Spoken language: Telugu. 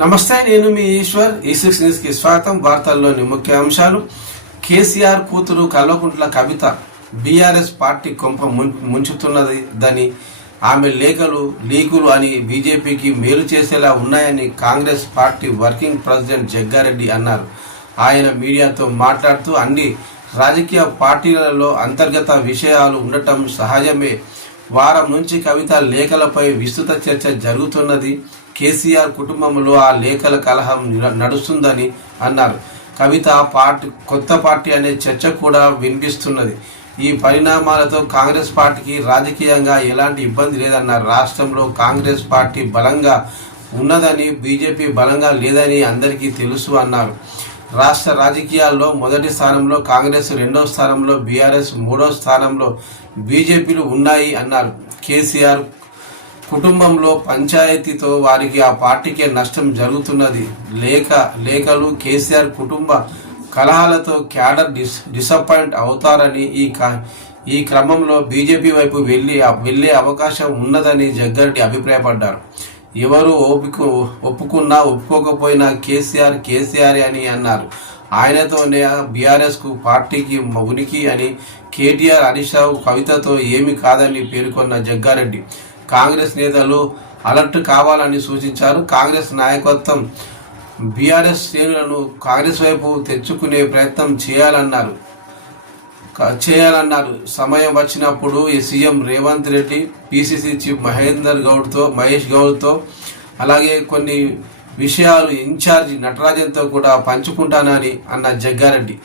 నమస్తే నేను మీ ఈశ్వర్. ఈ సిక్స్ న్యూస్కి స్వాగతం. వార్తల్లోని ముఖ్య అంశాలు. కేసీఆర్ కూతురు కల్వకుంట్ల కవిత బీఆర్ఎస్ పార్టీ కొంప ముం- ముంచుతున్నది దని ఆమె లేఖలు లీకులు అని బీజేపీకి మేలు చేసేలా ఉన్నాయని Congress party working president Jaggareddy అన్నారు. ఆయన మీడియాతో మాట్లాడుతూ అన్ని రాజకీయ పార్టీలలో అంతర్గత విషయాలు ఉండటం సహజమే. వారం నుంచి కవిత లేఖలపై విస్తృత చర్చ జరుగుతున్నది. కేసీఆర్ కుటుంబంలో ఆ లేఖల కలహం నడుస్తుందని అన్నారు. కవిత పార్టీ కొత్త పార్టీ అనే చర్చ కూడా వినిపిస్తున్నది. ఈ పరిణామాలతో కాంగ్రెస్ పార్టీకి రాజకీయంగా ఎలాంటి ఇబ్బంది లేదన్నారు. రాష్ట్రంలో కాంగ్రెస్ పార్టీ బలంగా ఉన్నదని బీజేపీ బలంగా లేదని అందరికీ తెలుసు అన్నారు. రాష్ట్ర రాజకీయాల్లో మొదటి స్థానంలో కాంగ్రెస్ రెండో స్థానంలో బీఆర్ఎస్ మూడో స్థానంలో బీజేపీలు ఉన్నాయి అన్నారు కేసీఆర్. కుటుంబంలో పంచాయతీతో వారికి ఆ పార్టీకే నష్టం జరుగుతున్నది. లేక లేఖలు కేసీఆర్ కుటుంబ కలహాలతో క్యాడర్ డిస్ డిసప్పాయింట్ అవుతారని ఈ ఈ క్రమంలో బీజేపీ వైపు వెళ్ళి వెళ్ళే అవకాశం ఉన్నదని జగ్గారెడ్డి అభిప్రాయపడ్డారు. ఎవరు ఒప్పుకు ఒప్పుకున్నా ఒప్పుకోకపోయినా కేసీఆర్ కేసీఆర్ అని అన్నారు. ఆయనతోనే బీఆర్ఎస్కు పార్టీకి ఉనికి అని కేటీఆర్ హరీష్ రావు కవితతో ఏమి కాదని పేర్కొన్న జగ్గారెడ్డి. కాంగ్రెస్ నేతలు అలర్ట్ కావాలని సూచించారు. కాంగ్రెస్ నాయకత్వం బీఆర్ఎస్ శ్రేణులను కాంగ్రెస్ వైపు తెచ్చుకునే ప్రయత్నం చేయాలన్నారు. చేయాలన్నారు. సమయం వచ్చినప్పుడు ఈ CM Revanth Reddy PCC chief Mahender గౌడ్తో Mahesh గౌడ్తో అలాగే కొన్ని విషయాలు ఇన్ఛార్జి నటరాజన్తో కూడా పంచుకుంటానని అన్న జగ్గారెడ్డి.